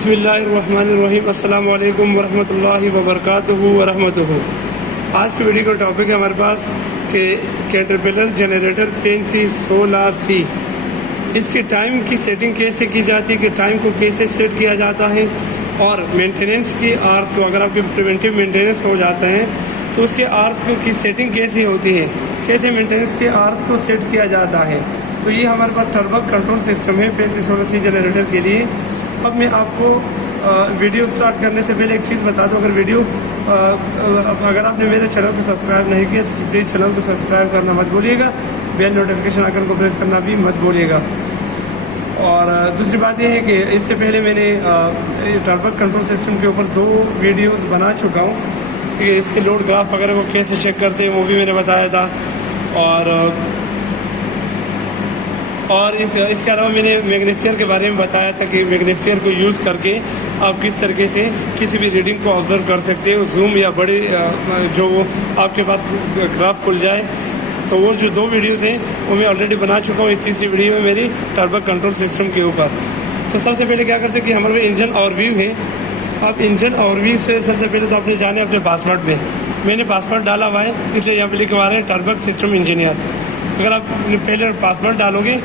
बिस्मिल्लाहिर्रहमानिर्रहीम अस्सलामु अलैकुम वरहमतुल्लाहि वबरकातुहू वरहमतुहू। आज की वीडियो का टॉपिक है हमारे पास कि कैटरपिलर जनरेटर 3516C, इसकी टाइम की सेटिंग कैसे की जाती है, कि टाइम को कैसे सेट किया जाता है, और मेंटेनेंस की आवर्स को, अगर आपके प्रिवेंटिव मेंटेनेंस हो जाते हैं तो उसके आवर्स को की सेटिंग कैसे होती है, कैसे मेंटेनेंस के आवर्स को सेट किया जाता है। तो ये हमारे पास टर्बक कंट्रोल सिस्टम है 3516C जनरेटर के लिए। अब मैं आपको वीडियो स्टार्ट करने से पहले एक चीज़ बता दूं, अगर आपने मेरे चैनल को सब्सक्राइब नहीं किया तो प्लीज़ चैनल को सब्सक्राइब करना मत भूलिएगा, बेल नोटिफिकेशन आइकन को प्रेस करना भी मत भूलिएगा। और दूसरी बात यह है कि इससे पहले मैंने टर्बक कंट्रोल सिस्टम के ऊपर 2 वीडियोस बना चुका हूँ कि इसके लोड ग्राफ वगैरह को कैसे चेक करते हैं, वो भी मैंने बताया था। और इसके अलावा मैंने मैग्नीफायर के बारे में बताया था कि मैग्नीफायर को यूज़ करके आप किस तरीके से किसी भी रीडिंग को ऑब्जर्व कर सकते हो, जूम या बड़े जो आपके पास ग्राफ खुल जाए। तो वो जो 2 वीडियोस हैं वो मैं ऑलरेडी बना चुका हूँ। ये तीसरी वीडियो है मेरी टर्बक कंट्रोल सिस्टम के ऊपर। तो सबसे पहले क्या करते हैं कि हमारे इंजन ओवरव्यू है। अब इंजन ओवरव्यू से सबसे पहले तो आपने जाने अपने पासवर्ड में, मैंने पासवर्ड डाला हुआ है इसलिए यहाँ पे लिखे हुआ है टर्बक सिस्टम इंजीनियर। अगर आप पहले पासवर्ड डालोगे,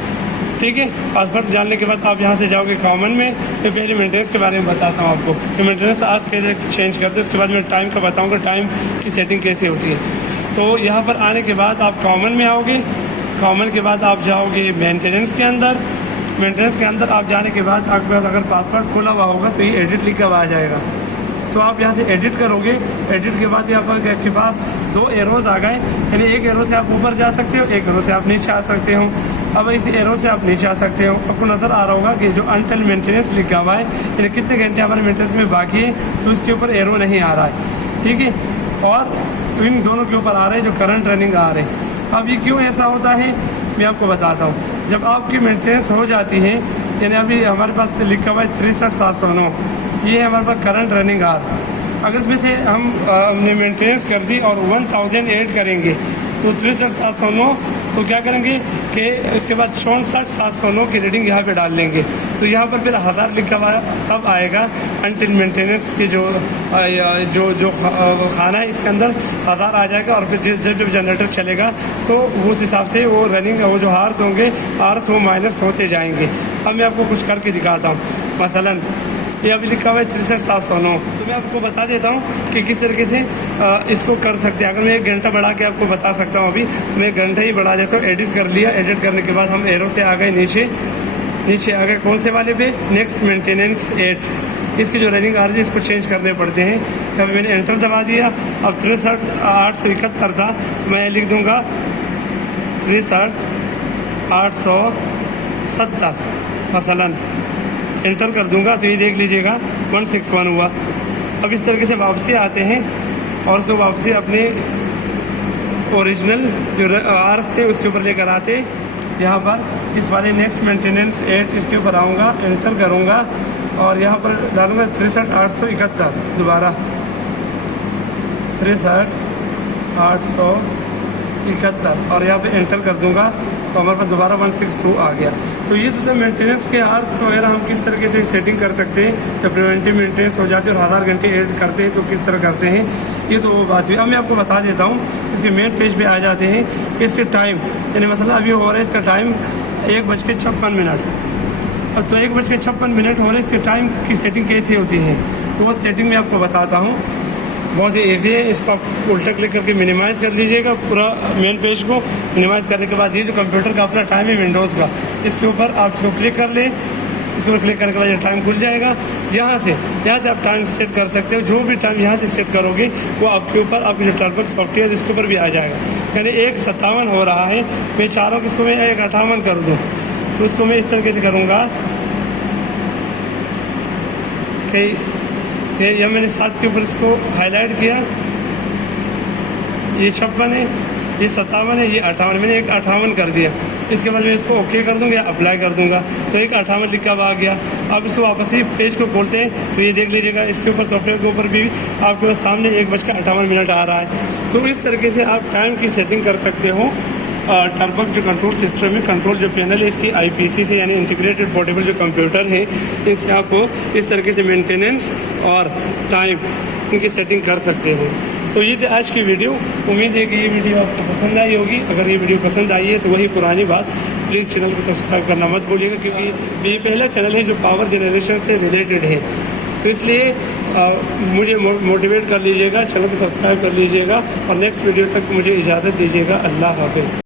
ठीक है, पासवर्ड डालने के बाद आप यहाँ से जाओगे कॉमन में। मैं पहले मेंटेनेंस के बारे में बताता हूँ आपको कि मेंटेनेंस आज कैसे चेंज करते हैं, उसके बाद मैं टाइम का बताऊँगा टाइम की सेटिंग कैसे होती है। तो यहाँ पर आने के बाद आप कॉमन में आओगे, कॉमन के बाद आप जाओगे मेंटेनेंस के अंदर। मेंटेनेंस के अंदर आप जाने के बाद आपके पास अगर पासवर्ड खुला हुआ होगा तो ये एडिट लिखा हुआ आ जाएगा। तो आप यहाँ से एडिट करोगे, एडिट के बाद यहाँ पर आपके पास 2 एरोज आ गए, यानी एक एरो से आप ऊपर जा सकते हो, एक एरो से आप नीचे आ सकते हो। अब इस एरो से आप नीचे आ सकते हो, आपको नज़र आ रहा होगा कि जो अनटिल मेंटेनेंस लिखा हुआ है, यानी कितने घंटे हमारे मेंटेनेंस में बाकी है, तो इसके ऊपर एरो नहीं आ रहा है, ठीक है। और इन दोनों के ऊपर आ रहे हैं जो करंट रनिंग आ रहे हैं। अब ये क्यों ऐसा होता है मैं आपको बताता हूँ। जब आपकी मेंटेनेंस हो जाती है, यानी अभी हमारे पास लिखा हुआ है 63709, ये है हमारे पास करंट रनिंग आर। अगर इसमें से हमने मेंटेनेंस कर दी और 1000 ऐड करेंगे तो 63709, तो क्या करेंगे कि उसके बाद 64709 की रीडिंग यहाँ पे डाल लेंगे। तो यहाँ पर फिर 1000 लिखा हुआ तब आएगा अनटिल मेंटेनेंस की जो खाना है इसके अंदर 1000 आ जाएगा। और फिर जब जनरेटर चलेगा तो उस हिसाब से वो रनिंग, वो जो हार्स होंगे हार्स वो माइनस होते जाएंगे। अब मैं आपको कुछ करके दिखाता हूँ। मसलन ये अभी लिखा हुआ है 63709, तो मैं आपको बता देता हूँ कि किस तरीके से इसको कर सकते हैं। अगर मैं 1 घंटा बढ़ा के आपको बता सकता हूँ अभी, तो मैं 1 घंटा ही बढ़ा देता हूँ। एडिट कर लिया, एडिट करने के बाद हम एरो से आ गए नीचे आ गए कौन से वाले पे, नेक्स्ट मेंटेनेंस 8। इसकी जो रनिंग आ रही है इसको चेंज करने पड़ते हैं। अभी मैंने एंटर दबा दिया, अब 63871 था तो मैं लिख दूँगा 63870 मसलन, एंटर कर दूंगा तो ये देख लीजिएगा 161 हुआ। अब इस तरीके से वापसी आते हैं और उसको वापसी अपने ओरिजिनल जो आर्स थे उसके ऊपर लेकर आते। यहाँ पर इस वाले नेक्स्ट मेंटेनेंस 8 इसके ऊपर आऊँगा, एंटर करूँगा और यहाँ पर डालूँगा 63871 दोबारा 63871 और यहाँ पे एंटर कर दूँगा तो हमारे पास दोबारा 162 आ गया। तो ये तो मेंटेनेंस के आवर्स वगैरह हम किस तरीके से सेटिंग कर सकते हैं। जब प्रिवेंटिव मेंटेनेंस हो जाती है और 1000 घंटे ऐड करते हैं तो किस तरह करते हैं, ये तो बात हुई। अब मैं आपको बता देता हूँ, इसके मेन पेज पे आ जाते हैं। इसके टाइम, यानी मसला अभी हो रहा है इसका टाइम 1:56। अब तो 1:56 हो रहा है, इसके टाइम की सेटिंग कैसे होती है तो वो सेटिंग मैं आपको बताता हूँ। बहुत ही ईजी है। इसको आप उल्टा क्लिक करके मिनिमाइज़ कर लीजिएगा पूरा मेन पेज को। मिनिमाइज़ करने के बाद ये जो कंप्यूटर का अपना टाइम है विंडोज़ का, इसके ऊपर आप इसको क्लिक कर लें। इसको क्लिक करने के बाद ये टाइम खुल जाएगा। यहाँ से आप टाइम सेट कर सकते हो। जो भी टाइम यहाँ से सेट करोगे वो आपके ऊपर, आपके जो टर्बक सॉफ्टवेयर इसके ऊपर भी आ जाएगा। यानी 1:57 हो रहा है, मैं चाह रहा हूँ कि इसको मैं 1:58 कर दूँ। तो इसको मैं इस तरीके से करूँगा कि ये मैंने 7 के ऊपर इसको हाईलाइट किया, ये 56 है, ये 57 है, ये 58, मैंने 1:58 कर दिया। इसके बाद मैं इसको ओके कर दूंगा या अप्लाई कर दूंगा तो 1:58 लिखा हुआ आ गया। अब इसको वापस ही पेज को खोलते हैं तो ये देख लीजिएगा इसके ऊपर सॉफ्टवेयर के ऊपर भी आपके पास सामने 1:58 आ रहा है। तो इस तरीके से आप टाइम की सेटिंग कर सकते हो टर्बक जो कंट्रोल सिस्टम है, कंट्रोल जो पैनल है इसकी IPC से यानी इंटीग्रेटेड पोर्टेबल जो कंप्यूटर है, इससे आप इस तरीके से मेंटेनेंस और टाइम इनकी सेटिंग कर सकते हो। तो ये थी आज की वीडियो। उम्मीद है कि ये वीडियो आपको पसंद आई होगी। अगर ये वीडियो पसंद आई है तो वही पुरानी बात, प्लीज़ चैनल को सब्सक्राइब करना मत भूलिएगा, क्योंकि ये पहला चैनल है जो पावर जनरेशन से रिलेटेड है। तो इसलिए मुझे मोटिवेट कर लीजिएगा, चैनल को सब्सक्राइब कर लीजिएगा और नेक्स्ट वीडियो तक मुझे इजाज़त दीजिएगा। अल्लाह हाफिज़।